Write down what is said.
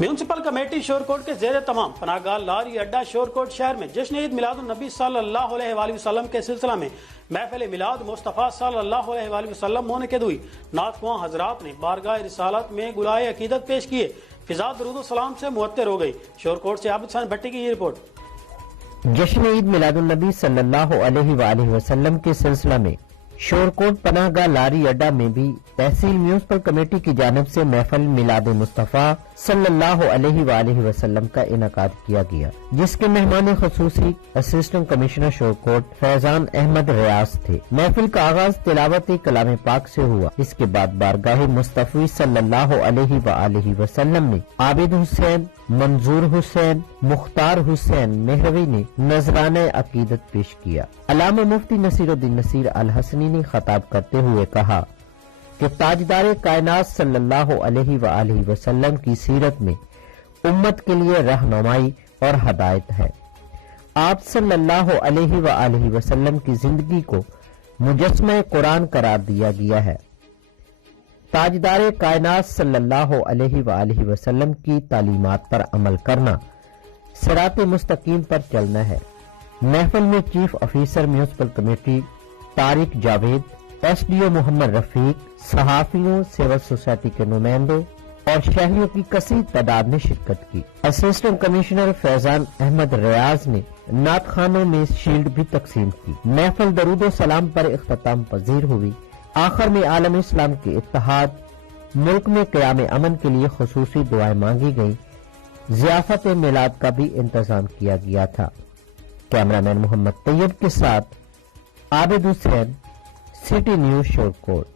Municipal committee Shorkot کے زیر تمام پناہ گاہ لاری اڈا شورکوٹ شہر میں جشن عید میلاد النبی صلی اللہ علیہ وآلہ وسلم کے سلسلہ میں محفل میلاد مصطفیٰ صلی اللہ علیہ وآلہ وسلم منعقد ہوئی۔ نعت خواں حضرات نے بارگاہ رسالت میں گلائے عقیدت پیش کیے، فضا درود و سلام سے معطر ہو گئی۔ شورکوٹ سے عابد حسین بھٹی کی یہ رپورٹ۔ جشن عید میلاد النبی صلی اللہ علیہ وآلہ وسلم کے سلسلہ میں شورکوٹ پناہ گاہ لاری اڈا میں بھی تحصیل میونسپل کمیٹی کی جانب سے محفل میلاد مصطفیٰ صلی اللہ علیہ وآلہ وسلم کا انعقاد کیا گیا، جس کے مہمان خصوصی اسسٹنٹ کمشنر شورکوٹ فیضان احمد ریاض تھے۔ محفل کا آغاز تلاوت کلام پاک سے ہوا۔ اس کے بعد بارگاہ مصطفی صلی اللہ علیہ وآلہ وسلم میں عابد حسین، منظور حسین، مختار حسین مہروی نے نذرانہ عقیدت پیش کیا۔ علامہ مفتی نصیر الدین نصیر الحسنی نے خطاب کرتے ہوئے کہا کہ تاجدار کائنات صلی اللہ علیہ وآلہ وسلم کی سیرت میں امت کے لیے رہنمائی اور ہدایت ہے۔ آپ صلی اللہ علیہ وآلہ وسلم کی زندگی کو مجسمہ قرآن قرار دیا گیا ہے۔ تاجدار کائنات صلی اللہ علیہ وآلہ وسلم کی تعلیمات پر عمل کرنا، صراط مستقیم پر چلنا ہے۔ محفل میں chief officer municipal committee Tariq Javed, S D O Muhammad Rafiq, صحافیوں، سول سوسائٹی کے نمائندوں اور شہریوں کی کثیر تعداد نے شرکت کی۔ اسسٹنٹ کمشنر فیضان احمد ریاض نے نعت خوانوں میں شیلڈ بھی تقسیم کی۔ محفل درود و سلام پر اختتام پذیر ہوئی۔ آخر میں عالم اسلام کے اتحاد، ملک میں قیام امن کے لیے خصوصی دعائیں مانگی گئیں۔ ضیافت میلاد کا بھی انتظام کیا گیا تھا۔ کیمرہ مین محمد طیب کے ساتھ عابد حسین، سٹی نیوز شورکوٹ۔